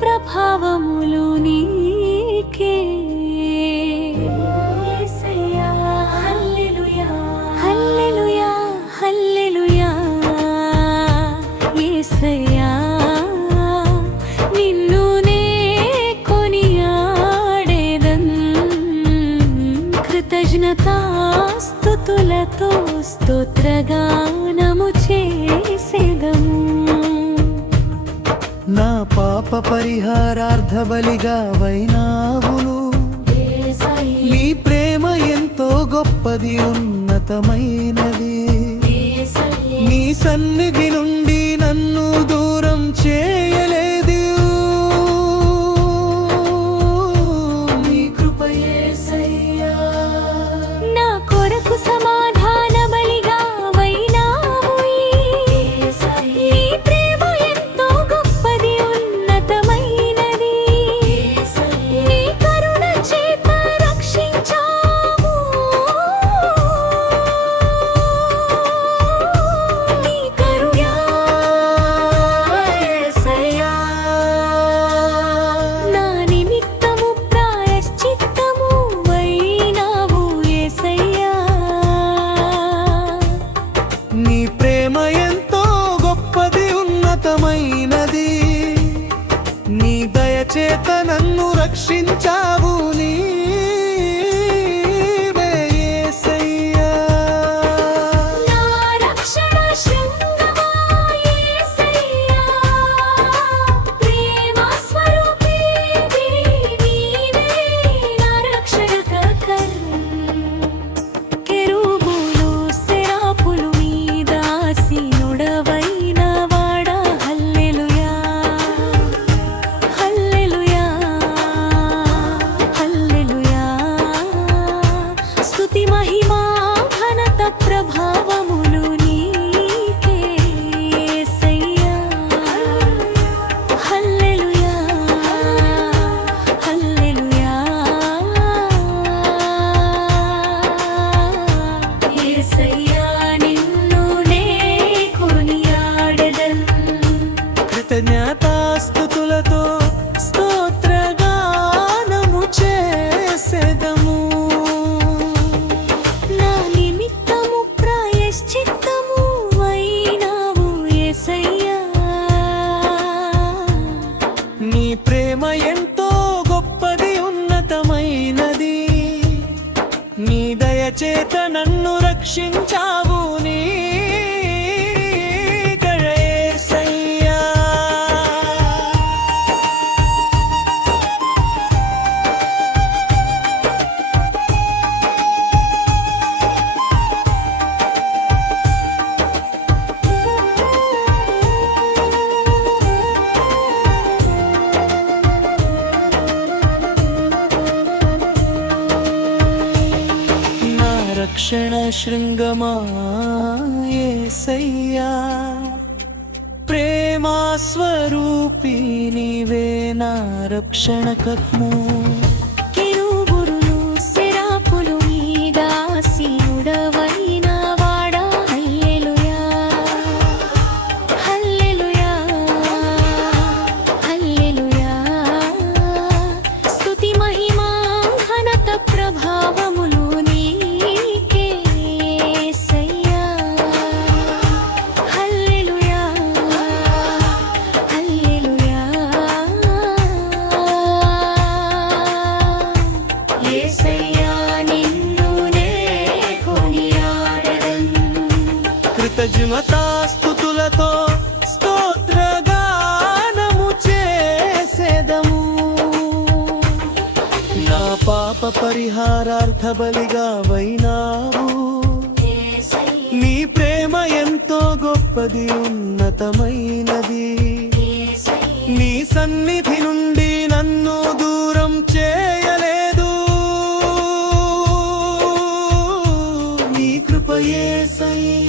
ప్రభావములు నీకే. యేసయ్యా హల్లెలూయా హల్లెలూయా హల్లెలూయా. యేసయ్యా నిన్ను నే కొనియాడేదన్, కృతజ్ఞతాస్తుతులతో స్తోత్రగానము చేసేదము. నా పాప పరిహారార్థ బలిగా వైనావులు, నీ ప్రేమ ఎంతో గొప్పది ఉన్నతమైనది. నీ సన్నిధి నుండి నన్ను దూరం చేయలేదు. నీ కృప యేసయ్యా. నా కొరకు సమాధాన బలిగా వైనావు. నీ ప్రేమ ఎంతో గొప్పది ఉన్నతమైనది. నీ కరుణ చేత రక్షించావు. నీ కరుణ యేసయ్యా. నా నిమిత్తము ప్రాయశ్చిత్తము వైనావు యేసయ్యా. నీ ప్రేమ ఎంతో గొప్పది ఉన్నతమైనది. నీ దయచేత నన్ను రక్షించావు. నీవే యేసయ్యా. నా రక్షణ శృంగమా యేసయ్యా. ప్రేమ స్వరూపీ నీవే నా రక్షణకర్త. కెరూబులు సెరాపులు మీద ఆసీనుడవైన వాడా హల్లెలూయా హల్లెలూయా హల్లెలూయా. స్తుతి మహిమా ఘనత ప్రభావములు నీకే యేసయ్యా. హల్లెలూయా హల్లెలూయా. యేసయ్యా నిన్ను నే కొనియాడెదన్, కృతజ్ఞతాస్తుతులతో స్తోత్రగానము చేసేదము. నా నిమిత్తము ప్రాయశ్చిత్తము వైనావు యేసయ్యా. నీ ప్రేమ ఎంతో గొప్పది ఉన్నతమైనది. నీ దయచేత నన్ను రక్షించావు. నీ దయ యేసయ్యా. నా రక్షణ శృంగమా యేసయ్యా. ప్రేమా స్వరూపి నీవే నా రక్షణకర్ము. కెరూబులు సెరాపులు మీద ఆసీనుడవైన వాడా హల్లెలూయా హల్లెలూయా హల్లెలూయా. స్తుతి మహిమా ఘనత ప్రభావములు నీకే యేసయ్యా. హల్లెలూయా హల్లెలూయా. యేసయ్యా నిన్ను నే కొనియాడెదన్, కృతజ్ఞతాస్తుతులతో స్తోత్రగానము చేసేదము. నా పాప పరిహారార్థ బలిగా వైనావు. నీ ప్రేమ ఎంతో గొప్పది ఉన్నతమైనది. నీ సన్నిధి నుండి నన్ను దూరం చేయలేదు. నీ కృప యేసయ్యా.